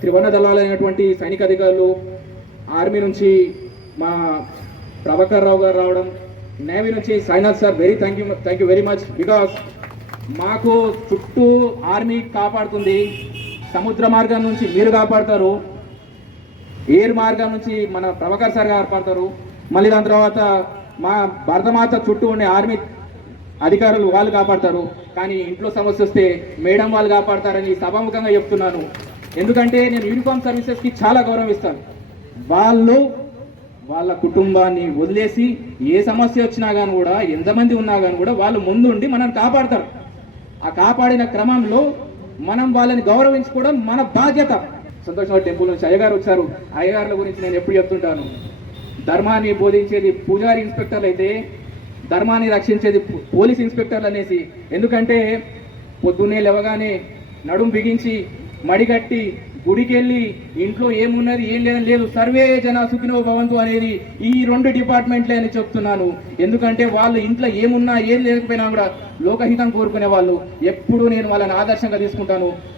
త్రివర్ణ దళాలైనటువంటి సైనిక అధికారులు, ఆర్మీ నుంచి మా ప్రభాకర్ రావు గారు రావడం, నేవీ నుంచి Sainath sir, thank you very much. Because మాకు చుట్టూ ఆర్మీ కాపాడుతుంది, సముద్ర మార్గం నుంచి మీరు కాపాడతారు, ఎయిర్ మార్గం నుంచి మన ప్రభాకర్ సార్ కాపాడతారు, మళ్ళీ దాని తర్వాత మా భారతమాత చుట్టూ ఉండే ఆర్మీ అధికారులు వాళ్ళు కాపాడతారు. కానీ ఇంట్లో సమస్య వస్తే మేడం వాళ్ళు కాపాడతారని సభాముఖంగా చెప్తున్నాను. ఎందుకంటే నేను యూనిఫామ్ సర్వీసెస్కి చాలా గౌరవం ఇస్తాను. వాళ్ళు వాళ్ళ కుటుంబాన్ని వదిలేసి ఏ సమస్య వచ్చినా కానీ కూడా, ఎంతమంది ఉన్నా కానీ కూడా వాళ్ళు ముందుండి మనల్ని కాపాడతారు. ఆ కాపాడిన క్రమంలో మనం వాళ్ళని గౌరవించుకోవడం మన బాధ్యత. సంతోషంగా టెంపుల్ నుంచి అయ్యగారు వచ్చారు. అయ్యగారుల గురించి నేను ఎప్పుడు చెప్తుంటాను, ధర్మాన్ని బోధించేది పూజారి ఇన్స్పెక్టర్లు అయితే ధర్మాన్ని రక్షించేది పోలీస్ ఇన్స్పెక్టర్లు అనేసి. ఎందుకంటే పొద్దున్నే లేవగానే నడుం బిగించి మడిగట్టి గుడికి వెళ్ళి ఇంట్లో ఏమున్నది ఏం లేదని లేదు, సర్వే జన సుఖినో భవంతు అనేది ఈ 2 డిపార్ట్మెంట్లే అని చెప్తున్నాను. ఎందుకంటే వాళ్ళు ఇంట్లో ఏమున్నా ఏం లేకపోయినా కూడా లోకహితం కోరుకునే వాళ్ళు. ఎప్పుడు నేను వాళ్ళని ఆదర్శంగా తీసుకుంటాను.